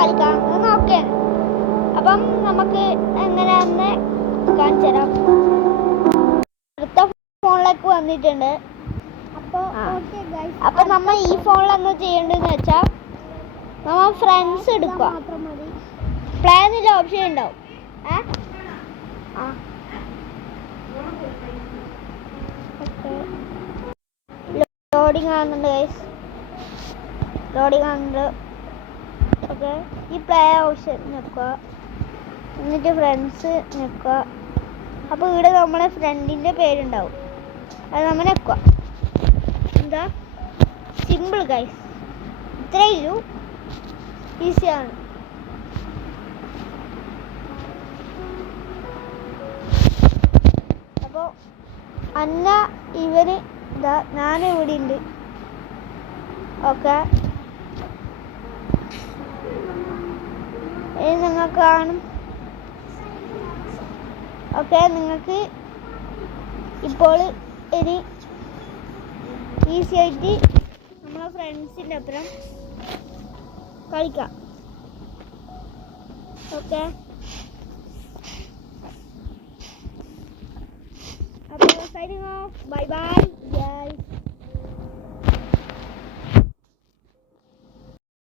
കളിക്കാം നോക്കിയാണ്. അപ്പം നമുക്ക് എങ്ങനെയാന്ന് കാണിച്ചു തരാം. അടുത്ത ഫോണിലേക്ക് വന്നിട്ടുണ്ട്. അപ്പോൾ നമ്മൾ ഈ ഫോണിൽ എന്താ ചെയ്യേണ്ടതെന്ന് വെച്ചാൽ നമ്മൾ ഫ്രണ്ട്സ് എടുക്കുക. പ്ലേ എന്നുള്ള ഓപ്ഷൻ ഉണ്ടാവും. ലോഡിങ് ആകുന്നുണ്ട് ഗൈസ്, ലോഡിങ് ആകുന്നുണ്ട്. ഓക്കെ, ഈ പ്ലേ ഓപ്ഷൻ നിൽക്കുക, എന്നിട്ട് ഫ്രണ്ട്സ് നിൽക്കുക. അപ്പോൾ ഇവിടെ നമ്മളെ ഫ്രണ്ടിൻ്റെ പേരുണ്ടാവും, അത് നമ്മൾ നിൽക്കുക. എന്താ സിമ്പിൾ ഗൈസ്, ഇത്രയേ ഉള്ളൂ, ഈസിയാണ്. അപ്പോൾ അന്ന ഇവന് ഇതാ ഞാനിവിടെ ഉണ്ട്. ഓക്കെ, ഇനി നിങ്ങൾക്ക് കാണും. ഓക്കെ, നിങ്ങൾക്ക് ഇപ്പോൾ ഇനി ഈസി ആയിട്ട് നമ്മളെ ഫ്രണ്ട്സിൻ്റെ ഒപ്പം കളിക്കാം. ഓക്കെ, അപ്പോൾ സൈനിങ് ഓഫ്, ബൈ ബൈ.